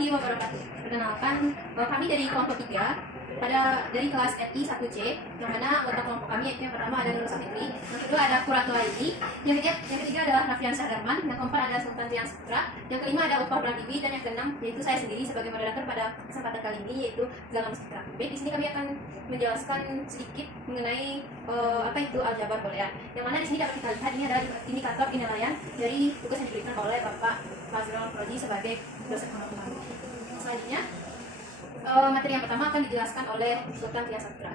warahmatullahi wabarakatuh. Perkenalkan, kami dari kelompok 3 dari kelas FI 1C, yang mana anggota kelompok kami yaitu yang pertama ada Nurul Safitri, yang kedua ada Quratul Aidi, yang ketiga adalah Raffian Syahdarman, yang keempat ada Sultan Rian Saputra, yang kelima ada Upah Pratiwi, dan yang keenam yaitu saya sendiri sebagai moderator pada kesempatan kali ini, yaitu Galang Mustika. Baik, di sini kami akan menjelaskan sedikit mengenai apa itu aljabar boolean. Yang mana di sini dapat kita lihat ini adalah indikator penilaian dari tugas yang diberikan oleh Bapak Fazrul Proji sebagai dosen pengetahuan. Selanjutnya, materi yang pertama akan dijelaskan oleh Sultan Rian Saputra.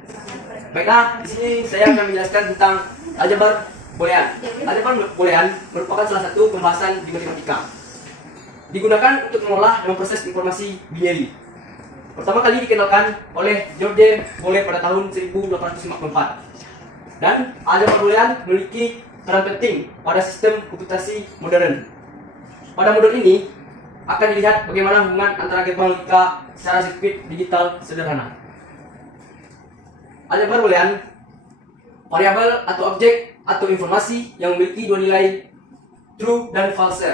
Baiklah, di sini saya akan menjelaskan tentang aljabar boolean. Aljabar boolean merupakan salah satu pembahasan di matematika. Digunakan untuk mengolah dan memproses informasi binary. Pertama kali dikenalkan oleh George Boole pada tahun 1854. Dan aljabar boolean memiliki peran penting pada sistem komputasi modern. Pada modul ini akan dilihat bagaimana hubungan antara gerbang logika secara sirkuit digital sederhana. Aljabar boolean, variabel atau objek atau informasi yang memiliki dua nilai true dan false,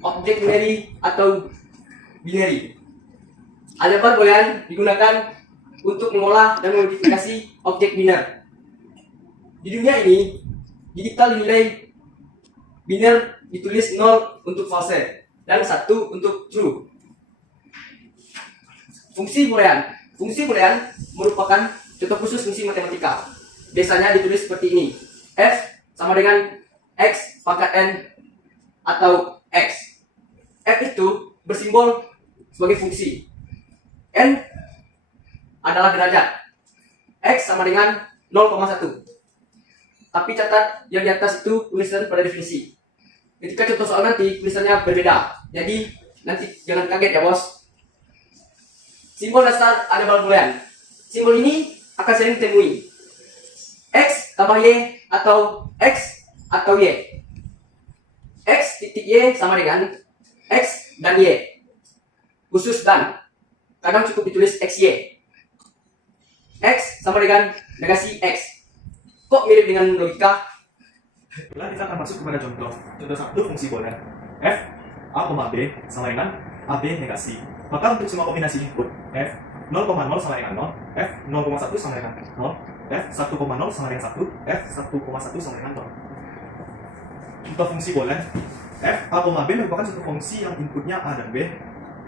objek binary atau binary. Aljabar boolean digunakan untuk mengolah dan memodifikasi objek biner. Di dunia ini, digital dinilai biner ditulis 0 untuk false dan 1 untuk true. Fungsi boolean merupakan contoh khusus fungsi matematika. Biasanya ditulis seperti ini. F sama dengan X pangkat N atau X. F itu bersimbol sebagai fungsi. N adalah derajat. X sama dengan 0,1. Tapi catat yang di atas itu tulisan pada definisi. Ketika contoh soal nanti tulisannya berbeda. Jadi nanti jangan kaget ya bos. Simbol dasar aljabar boolean. Simbol ini akan sering ditemui. X tambah Y atau X atau Y. X titik Y sama dengan X dan Y. Khusus dan. Kadang cukup ditulis XY. X sama dengan negasi X. Kok mirip dengan logika? Setelah kita akan masuk kepada contoh 1 fungsi boolean. F A, B sama dengan AB negasi. Maka untuk semua kombinasi input F 0,0 sama dengan 0, F 0,1 sama dengan 0, F 1,0 sama dengan 1, F 1,1 sama dengan 0. Contoh fungsi boolean F A, B merupakan suatu fungsi yang inputnya A dan B.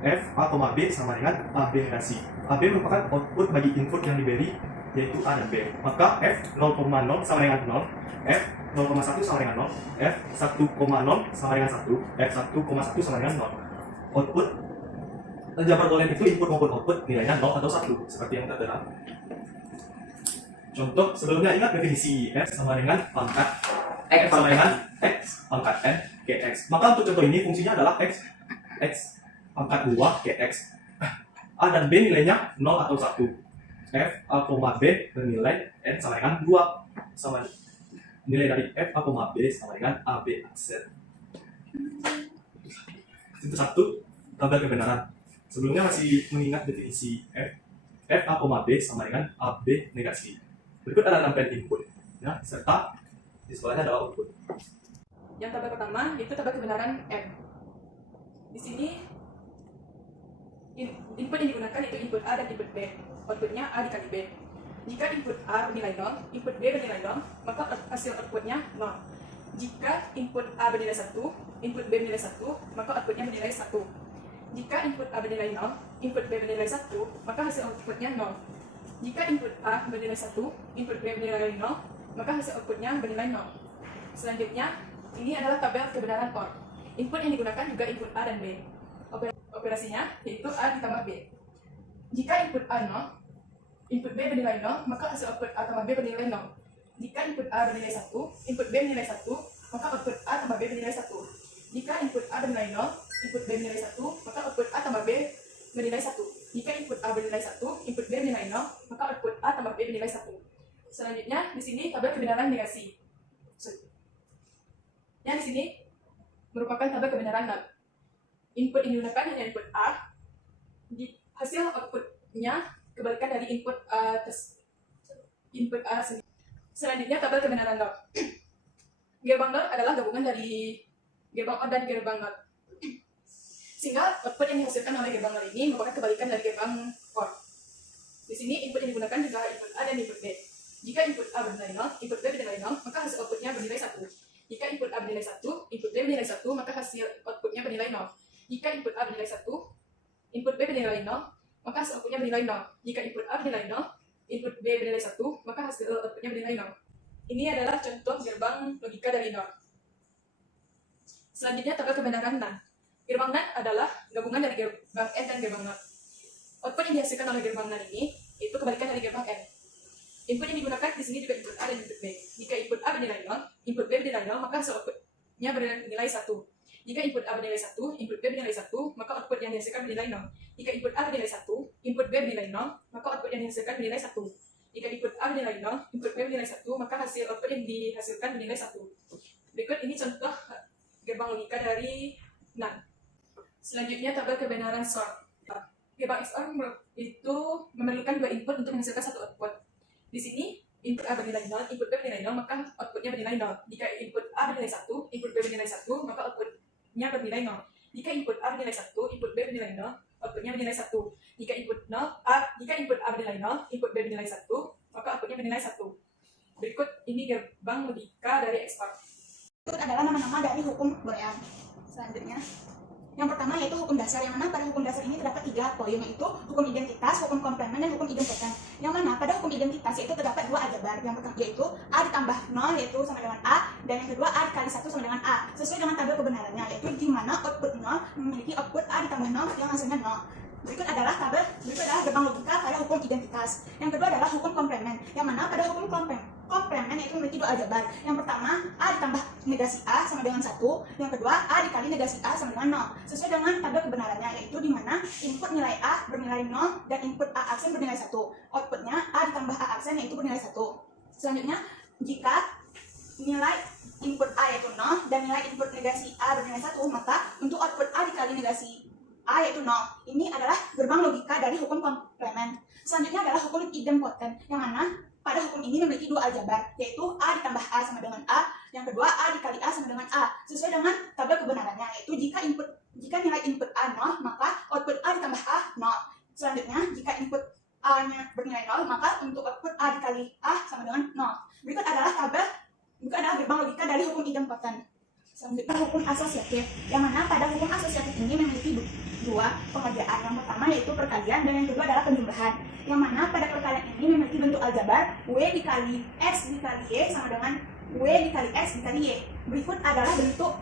F A, B sama dengan AB negasi. AB merupakan output bagi input yang diberi, yaitu A dan B. Maka F 0,0 sama dengan 0, F 0,1 sama dengan 0, F 1,0 sama dengan 1, F 1,1 sama dengan 0. Output aljabar boolean itu input maupun output nilainya 0 atau 1, seperti yang tertera. Contoh sebelumnya ingat definisi F sama dengan pangkat X sama dengan X pangkat N Kx. Maka untuk contoh ini fungsinya adalah X pangkat 2 Kx. A dan B nilainya 0 atau 1. F A, B bernilai N sama dengan 2, sama nilai dari F A, B sama dengan AB aksen. Itu 1, tabel kebenaran. Sebelumnya masih mengingat definisi F A, B sama dengan AB negasi. Berikut ada tampil input, ya, serta di sebelahnya ada output. Yang tabel pertama itu tabel kebenaran M. Di sini input yang digunakan itu input A dan input B. Outputnya A dikali B. Jika input A bernilai 0, input B bernilai 0, maka hasil outputnya 0. Jika input A bernilai 1, input B bernilai 1, maka outputnya bernilai 1. Jika input A bernilai 0, input B bernilai 1, maka hasil outputnya 0. Jika input A bernilai 1, input B bernilai 0, maka hasil outputnya bernilai 0. Selanjutnya, ini adalah tabel kebenaran OR. Input yang digunakan juga input A dan B. Operasinya yaitu A ditambah B. Jika input A 0, input B bernilai 0, maka hasil output A tambah B bernilai 0. Jika input A bernilai 1, input B bernilai 1, maka output A tambah B bernilai 1. Jika input A bernilai 0, input B bernilai 1, maka output A tambah B bernilai 1. Jika input A bernilai 1, input B bernilai 0, maka output A tambah B bernilai 1. Selanjutnya, di sini tabel kebenaran negasi. Yang di sini merupakan tabel kebenaran NAT. Input yang digunakan hanya input A. Hasil outputnya kebalikan dari input A sendiri. Selanjutnya tabel kebenaran NOT. Gerbang NOT adalah gabungan dari gerbang OR dan gerbang NOT. Sehingga output yang dihasilkan oleh gerbang nol ini merupakan kebalikan dari gerbang for. Di sini input yang digunakan juga input A dan input B. Jika input A bernilai 0, input B bernilai 0, maka hasil outputnya bernilai 1. Jika input A bernilai 1, input B bernilai 1, maka hasil outputnya bernilai 0. Jika input A bernilai 1, input B bernilai 0, maka hasil outputnya bernilai 0. Jika input A bernilai 0, input B bernilai 1, maka hasil outputnya bernilai 0. Ini adalah contoh gerbang logika dari NOR. Selanjutnya tabel kebenaran NAND. Gerbang NAND adalah gabungan dari gerbang N dan gerbang NOR. Output yang dihasilkan oleh gerbang NAND ini itu kebalikan dari gerbang N. Input yang digunakan di sini juga input A dan input B. Jika input A bernilai 0, input B bernilai 0, maka hasil outputnya bernilai 1. Jika input A bernilai 1, input B bernilai 1, maka output yang dihasilkan bernilai 0. Jika input A bernilai 1, input B bernilai 0, maka output yang dihasilkan bernilai 1. Jika input A bernilai 0, input B bernilai 1, maka hasil output yang dihasilkan bernilai 1. Berikut ini contoh gerbang logika dari NAND. Selanjutnya tabel kebenaran SOR. Gerbang XOR itu memerlukan dua input untuk menghasilkan satu output. Di sini input A bernilai 0, input B bernilai 0, maka outputnya bernilai 0. Jika input A bernilai 1, input B bernilai 1, maka outputnya bernilai 0. Jika input A bernilai 1, input B bernilai 0, outputnya bernilai 1. Jika input A bernilai 0, input B bernilai 1, maka outputnya bernilai 1. Berikut ini gerbang logika dari XOR. Itu adalah nama-nama dari hukum boolean. Selanjutnya, yang pertama yaitu hukum dasar, yang mana pada hukum dasar ini terdapat 3 poin, yaitu hukum identitas, hukum komplement, dan hukum idempoten. Yang mana pada hukum identitas yaitu terdapat 2 aljabar. Yang pertama yaitu A ditambah 0 yaitu sama dengan A, dan yang kedua A dikali 1 sama dengan A, sesuai dengan tabel kebenarannya, yaitu di mana output 0 memiliki output A ditambah 0 yang hasilnya 0. Berikut adalah gerbang logika pada hukum identitas. Yang kedua adalah hukum komplement, yang mana pada hukum komplement yaitu memiliki 2 aljabar. Yang pertama A ditambah negasi A sama dengan 1, yang kedua A dikali negasi A sama dengan 0, sesuai dengan tabel kebenarannya, yaitu di mana input nilai A bernilai 0 dan input A aksen bernilai 1. Outputnya A ditambah A aksen yaitu bernilai 1. Selanjutnya, jika nilai input A yaitu 0 dan nilai input negasi A bernilai 1, maka untuk output A dikali negasi A yaitu 0. Ini adalah gerbang logika dari hukum komplement. Selanjutnya adalah hukum idempoten, yang mana pada hukum ini memiliki 2 aljabar, yaitu A ditambah A sama dengan A, yang kedua A dikali A sama dengan A, sesuai dengan tabel kebenarannya, yaitu jika nilai input A 0, maka output A ditambah A 0. Selanjutnya, jika input A-nya bernilai 0, maka untuk output A dikali A sama dengan 0. Berikut adalah gerbang logika dari hukum idempoten. Selanjutnya hukum asosiatif, yang mana pada hukum asosiatif ini memiliki 2 pengerjaan. Yang pertama yaitu perkalian, dan yang kedua adalah penjumlahan. Yang mana pada perkalian ini memiliki bentuk aljabar W dikali X dikali Y sama dengan W dikali X dikali Y. Berikut adalah bentuk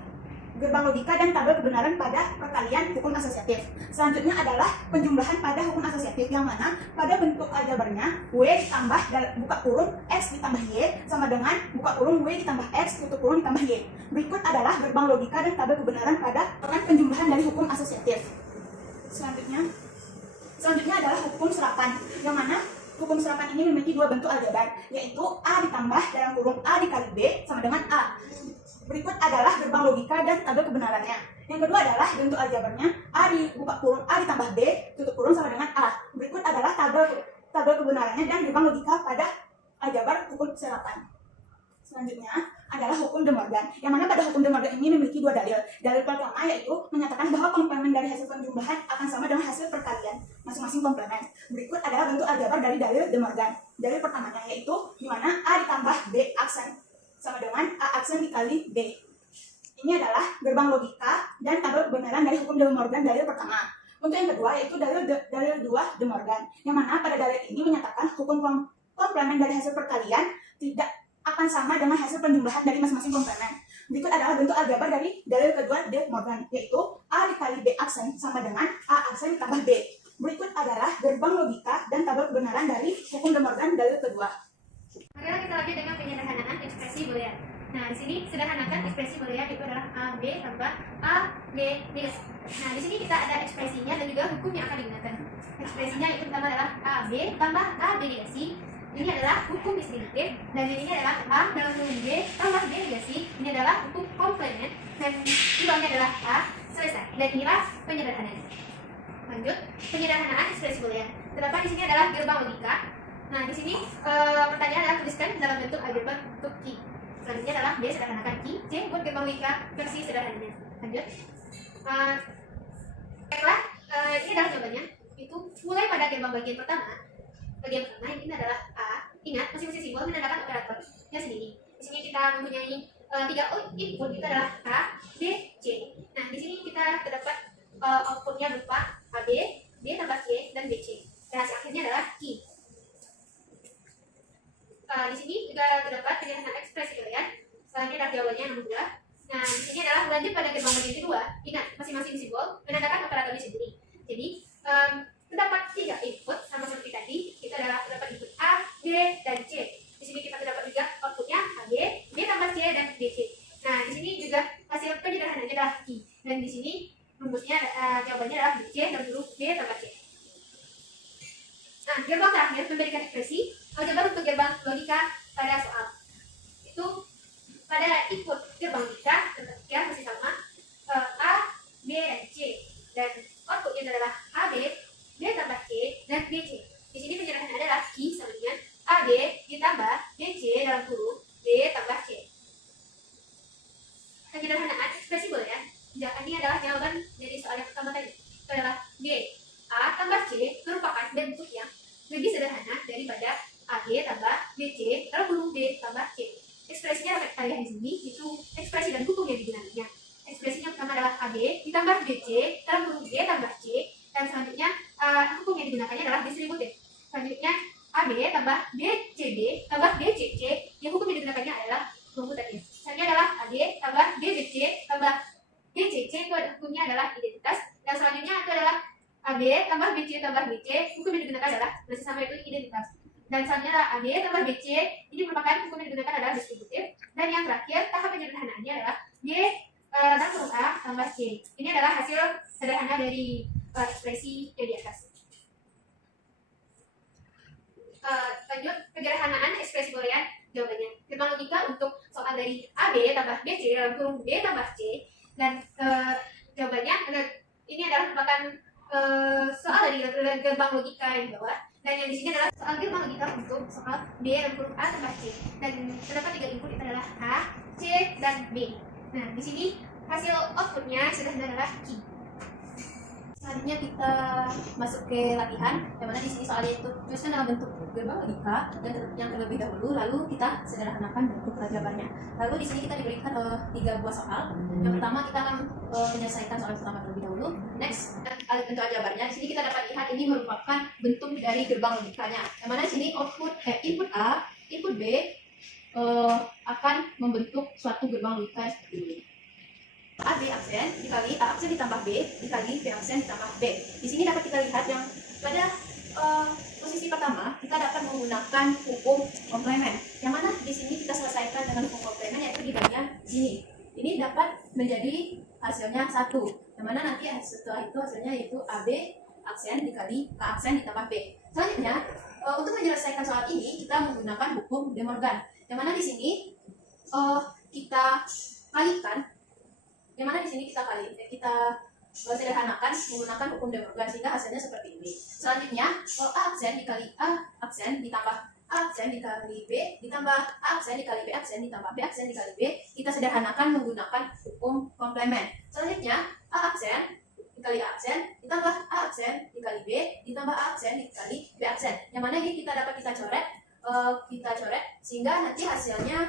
gerbang logika dan tabel kebenaran pada perkalian hukum asosiatif. Selanjutnya adalah penjumlahan pada hukum asosiatif, yang mana pada bentuk aljabarnya W ditambah buka kurung X ditambah Y sama dengan buka kurung W ditambah X tutup kurung ditambah Y. Berikut adalah gerbang logika dan tabel kebenaran pada penjumlahan dari hukum asosiatif. Selanjutnya adalah hukum serapan, yang mana hukum serapan ini memiliki 2 bentuk aljabar, yaitu A ditambah dalam kurung A dikali B sama dengan A. Berikut adalah gerbang logika dan tabel kebenarannya. Yang kedua adalah bentuk aljabarnya A dibuka kurung A ditambah B tutup kurung sama dengan A. Berikut adalah tabel kebenarannya dan gerbang logika pada aljabar hukum serapan. Selanjutnya adalah hukum De Morgan, yang mana pada hukum De Morgan ini memiliki 2 dalil. Dalil pertama yaitu menyatakan bahwa komplement dari hasil penjumlahan akan sama dengan hasil perkalian masing-masing komplement. Berikut adalah bentuk aljabar dari dalil De Morgan. Dalil pertamanya yaitu di mana A ditambah B aksen sama dengan A aksen dikali B. Ini adalah gerbang logika dan tabel kebenaran dari hukum De Morgan dalil pertama. Untuk yang kedua yaitu dalil 2 De Morgan, yang mana pada dalil ini menyatakan hukum komplement dari hasil perkalian tidak akan sama dengan hasil penjumlahan dari masing-masing komplement. Berikut adalah bentuk aljabar dari dalil kedua De Morgan, yaitu A dikali B aksen sama dengan A aksen ditambah B. Berikut adalah gerbang logika dan tabel kebenaran dari hukum De Morgan dalil kedua. Marilah kita lanjut dengan penyederhanaan ekspresi boolean. Nah, di sini sederhanakan ekspresi boolean itu adalah A B tambah A B minus. Nah, di sini kita ada ekspresinya dan juga hukum yang akan digunakan. Ekspresinya itu pertama adalah A B tambah A B negasi. Ini adalah hukum distributif, dan ini adalah A dalam kurung B tambah B negasi. Ini adalah hukum komplement, dan di bawahnya adalah A. Selesai. Dan inilah penyederhanaan. Lanjut, penyederhanaan ekspresi boolean. Terdapat di sini adalah gerbang logika. Nah, di sini pertanyaan adalah tuliskan dalam bentuk aljabar untuk Q. Selanjutnya adalah B sederhanakan Q, C buat gerbang logika versi sederhananya. Lanjut. Baiklah, ini adalah jawabannya. Itu mulai pada gerbang bagian pertama. Bagian pertama ini adalah A. Ingat, masing-masing simbol menandakan operatornya sendiri. Di sini kita mempunyai tiga input, itu adalah A, B, C. Nah, di sini kita terdapat outputnya berupa AB, B tambah C, dan BC. Dan hasil akhirnya adalah Q. Di sini juga terdapat penyerahan ekspresi kalian. Selanjutnya adalah jawabannya nomor 2. Nah, di sini adalah lanjut pada gerbang bagian kedua. Ingat, masing-masing simbol menandakan operatornya sendiri. Jadi, terdapat 3 input sama seperti tadi. Kita adalah terdapat input A, B, dan C. Di sini kita terdapat juga outputnya AB, B tambah C, dan BC. Nah, di sini juga hasil penyederhanaannya adalah Q. Dan di sini rumusnya jawabannya adalah BC dan huruf B tambah C. Nah, gerbang terakhir memberikan ekspresi aljabar untuk gerbang logika pada soal. Itu pada input gerbang logika ya masih sama A, B, dan C. Dan outputnya adalah AB, B tambah C, dan BC. Di sini penyerahan adalah Q sama dengan AB ditambah BC dalam kurung B tambah C. Penyederhanaan ekspresi boolean. Ini adalah jawaban dari soal yang pertama tadi. Itu adalah B. A tambah C merupakan bentuk yang lebih sederhana daripada AB tambah BC dalam kurung B tambah C. Ekspresinya dapat kita lihat di sini, itu ekspresi dan hukum yang digunakannya. Ekspresinya pertama adalah AB ditambah BC dalam kurung B tambah C, dan selanjutnya hukum yang digunakannya adalah distributif. Selanjutnya AB tambah BCB tambah BCC, yang hukum yang digunakannya adalah komutatif. Selanjutnya adalah AB tambah BBC tambah BCC, itu hukumnya adalah identitas. Dan selanjutnya itu adalah AB tambah BC tambah BC, hukum yang digunakan adalah masih sama, itu identitas. Dan selanjutnya adalah AB tambah BC, ini merupakan hukum yang digunakan adalah distributif. Dan yang terakhir, tahap penyederhanaannya adalah B dalam kurung A tambah C. Ini adalah hasil sederhana dari ekspresi yang di atas. Lanjut, penyederhanaan ekspresi boolean jawabannya. Gerbang logika untuk soal dari AB tambah BC dalam kurung B tambah C. Dan jawabannya ini adalah merupakan soal dari gerbang logika yang di bawah. Dan yang di sini adalah soal gerbang logika untuk soal B dalam kurung A tambah C. Dan terdapat 3 input, itu adalah A, C, dan B. Nah, di sini hasil outputnya sederhana adalah Q. Selanjutnya kita masuk ke latihan, yang mana di sini soalnya itu tuliskan dalam bentuk gerbang logika dan yang terlebih dahulu, lalu kita sederhanakan bentuk jawabannya. Lalu di sini kita diberikan 3 buah soal. Yang pertama kita akan menyelesaikan soal pertama terlebih dahulu. Next, bentuk jawabannya. Di sini kita dapat lihat ini merupakan bentuk dari gerbang logikanya. Yang mana di sini input A, input B akan membentuk suatu gerbang logika seperti ini. A, B aksen dikali A aksen ditambah B dikali B aksen ditambah B. Di sini dapat kita lihat yang pada posisi pertama kita dapat menggunakan hukum komplemen. Yang mana di sini kita selesaikan dengan hukum komplemen, yaitu di bagian sini. Ini dapat menjadi hasilnya 1. Yang mana nanti setelah itu hasilnya yaitu AB aksen dikali A aksen ditambah B. Selanjutnya untuk menyelesaikan soal ini kita menggunakan hukum De Morgan. Yang mana di sini kita kalikan. Yang mana di sini kita sederhanakan menggunakan hukum De Morgan sehingga hasilnya seperti ini. Selanjutnya A aksen dikali A aksen ditambah A aksen dikali B ditambah A aksen dikali B aksen ditambah B aksen dikali B, kita sederhanakan menggunakan hukum komplemen. Selanjutnya A aksen dikali A aksen ditambah A aksen dikali B ditambah A aksen dikali B aksen. Yang mana ini kita dapat kita coret sehingga nanti hasilnya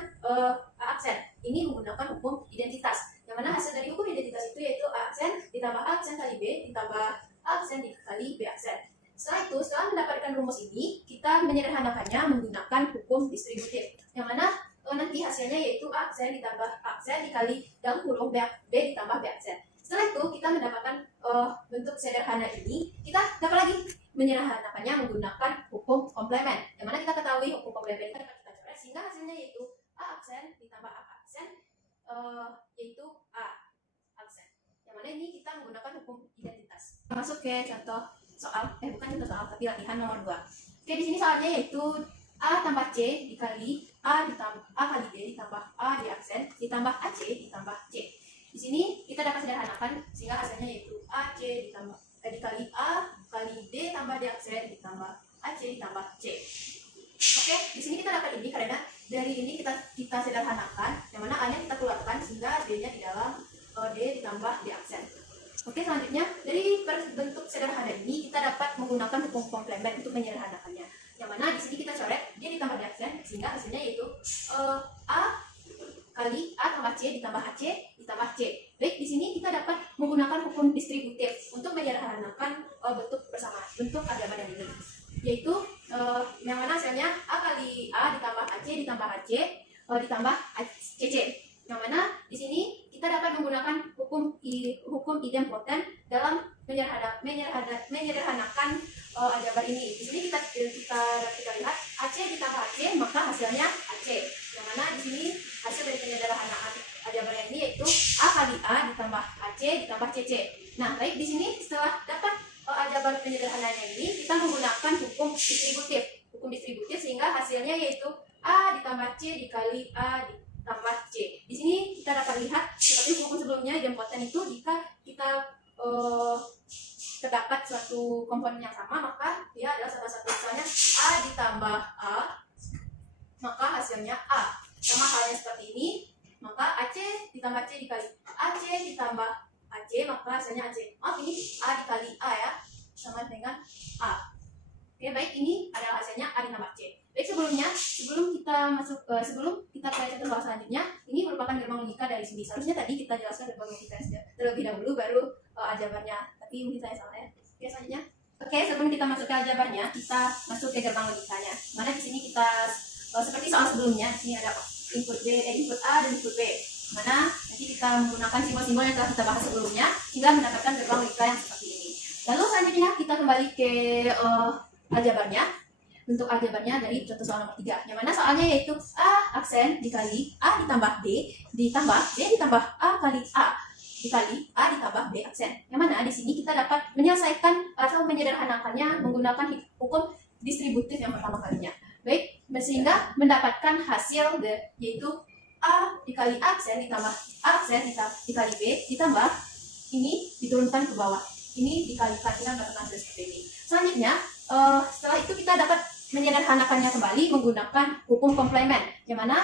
A aksen. Ini menggunakan hukum identitas. Yang mana hasil dari hukum identitas itu yaitu A aksen ditambah A aksen kali B ditambah A aksen dikali B aksen. Setelah itu, setelah mendapatkan rumus ini, kita menyederhanakannya menggunakan hukum distributif. Yang mana nanti hasilnya yaitu A aksen ditambah A aksen dikali dalam kurung B ditambah B aksen. Setelah itu, kita mendapatkan bentuk sederhana ini, kita dapat lagi menyederhanakannya menggunakan hukum komplemen. Yang mana kita ketahui hukum komplemen itu dapat kita coret sehingga hasilnya yaitu A aksen ditambah A aksen yaitu A aksen. Yang mana ini kita menggunakan hukum identitas. Masuk ke contoh soal, bukan contoh soal tapi latihan nomor 2. Oke, di sini soalnya yaitu A tambah C dikali A kali B ditambah A di aksen ditambah AC ditambah C. Di sini kita dapat sederhanakan sehingga hasilnya yaitu AC dikali A kali D tambah D aksen ditambah AC ditambah C. Oke, di sini kita dapat ini karena dari ini kita sederhanakan, yang mana A-nya kita keluarkan sehingga D-nya di dalam D ditambah D aksen. Oke, selanjutnya dari bentuk sederhana ini kita dapat menggunakan hukum komplement untuk menyederhanakannya. Yang mana di sini kita coret dia ditambah aksen sehingga hasilnya yaitu A kali A tambah C ditambah AC ditambah C. Baik, di sini kita dapat menggunakan hukum distributif untuk menyederhanakan bentuk persamaan, bentuk adaban yang ini. Yaitu yang mana hasilnya A kali A ditambah AC ditambah AC ditambah CC. Yang mana di sini kita dapat menggunakan hukum idempoten dalam menyederhanakan aljabar ini. Di sini kita lihat AC ditambah AC maka hasilnya AC. Yang mana di sini hasil dari penyederhanaan aljabar ini yaitu A kali A ditambah AC ditambah CC. Nah, baik, di sini setelah dapat aljabar penyederhanaannya ini kita menggunakan hukum distributif sehingga hasilnya yaitu A ditambah C dikali A ditambah C. Di sini kita dapat lihat seperti hukum sebelumnya idempoten itu jika kita terdapat suatu komponen yang sama maka dia adalah salah satu, misalnya A ditambah A maka hasilnya A. Sama halnya seperti ini, maka AC ditambah C dikali AC ditambah AC maka hasilnya AC. Maaf, ini A dikali A ya, sama dengan A. Oke, baik, ini adalah hasilnya A ditambah C. Baik, sebelum kita ke contoh soal selanjutnya, ini merupakan gerbang logika dari sini. Seharusnya tadi kita jelaskan gerbang logika terlebih dahulu baru aljabarnya, tapi mungkin saya salah ya. Oke, selanjutnya. Oke, sebelum kita masuk ke aljabarnya, kita masuk ke gerbang logikanya. Mana di sini kita seperti soal sebelumnya, di sini ada input A dan input B. Mana nanti kita menggunakan simbol-simbol yang telah kita bahas sebelumnya hingga mendapatkan gerbang logika yang seperti ini. Lalu selanjutnya kita kembali ke aljabarnya. Bentuk aljabarnya dari contoh soal nomor 3, yang mana soalnya yaitu A aksen dikali A ditambah B ditambah B ditambah A kali A dikali A ditambah B aksen. Yang mana di sini kita dapat menyelesaikan atau menyederhanakannya menggunakan hukum distributif yang pertama kalinya. Baik, sehingga mendapatkan hasil yaitu A dikali aksen ditambah A aksen dikali B ditambah ini diturunkan ke bawah. Ini dikalikan dengan mendapatkan hasil seperti ini. Selanjutnya, setelah itu kita dapat menyederhanakannya kembali menggunakan hukum komplement, yang mana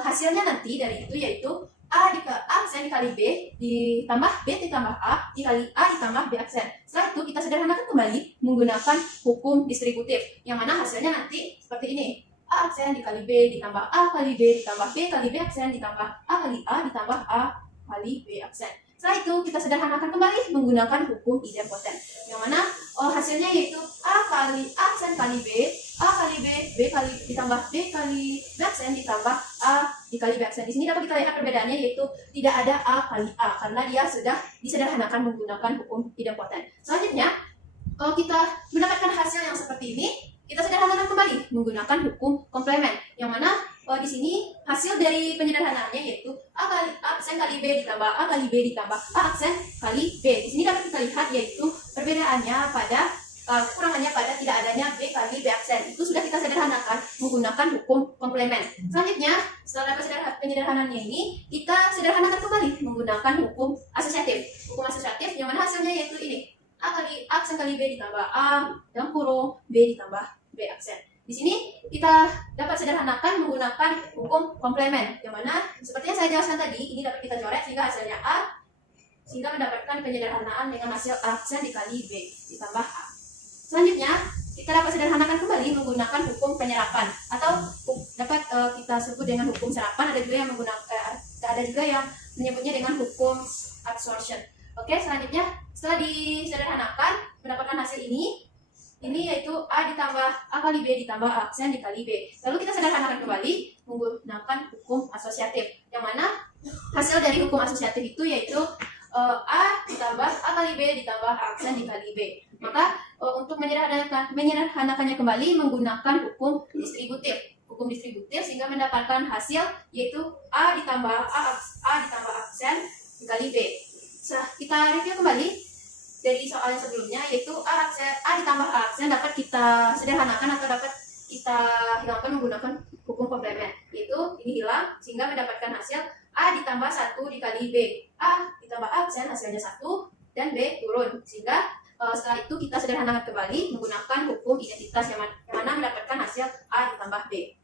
hasilnya nanti dari itu yaitu A aksen dikali B ditambah B ditambah A dikali A ditambah B aksen. Setelah itu kita sederhanakan kembali menggunakan hukum distributif, yang mana hasilnya nanti seperti ini. A aksen dikali B ditambah A kali B ditambah B kali B aksen ditambah A kali A ditambah A kali B aksen. Setelah itu kita sederhanakan kembali menggunakan hukum idempoten, yang mana hasilnya yaitu A kali A aksen kali B, A kali B, B kali ditambah B kali B aksen ditambah A dikali B aksen. Di sini dapat kita lihat perbedaannya yaitu tidak ada A kali A karena dia sudah disederhanakan menggunakan hukum idempoten. Selanjutnya, kalau kita mendapatkan hasil yang seperti ini, kita sederhanakan kembali menggunakan hukum komplement, yang mana di sini hasil dari penyederhanaannya yaitu A kali A aksen kali B ditambah A kali B ditambah A aksen kali B. Di sini dapat kita lihat yaitu perbedaannya pada kekurangannya pada tidak adanya B kali B aksen. Itu sudah kita sederhanakan menggunakan hukum komplement. Selanjutnya, setelah dapat penyederhanaannya ini, kita sederhanakan kembali menggunakan hukum asosiatif. Hukum asosiatif yang mana hasilnya yaitu ini. A kali A aksen kali B ditambah A dalam kurung B ditambah B aksen. Di sini kita dapat sederhanakan menggunakan hukum komplement, yang mana seperti yang saya jelaskan tadi, ini dapat kita coret sehingga hasilnya A, sehingga mendapatkan penyederhanaan dengan hasil A aksen dikali B ditambah A. Selanjutnya, kita dapat sederhanakan kembali menggunakan hukum penyerapan, atau dapat kita sebut dengan hukum serapan. Ada juga yang menyebutnya dengan hukum absorption. Oke, selanjutnya setelah disederhanakan mendapatkan hasil ini yaitu A ditambah A kali B ditambah A aksen dikali B. Lalu kita sederhanakan kembali menggunakan hukum asosiatif, yang mana hasil dari hukum asosiatif itu yaitu A ditambah A kali B ditambah A aksen dikali B. Maka untuk menyederhanakannya kembali menggunakan hukum distributif sehingga mendapatkan hasil yaitu A ditambah A ditambah aksen dikali B. Kita review kembali dari soal yang sebelumnya yaitu A ditambah A aksen dapat kita sederhanakan atau dapat kita hilangkan menggunakan hukum komplement, yaitu ini hilang sehingga mendapatkan hasil A ditambah 1 dikali B. A ditambah A aksen hasilnya 1 dan B turun, sehingga setelah itu kita sederhanakan kembali menggunakan hukum identitas yang mana mendapatkan hasil A ditambah B.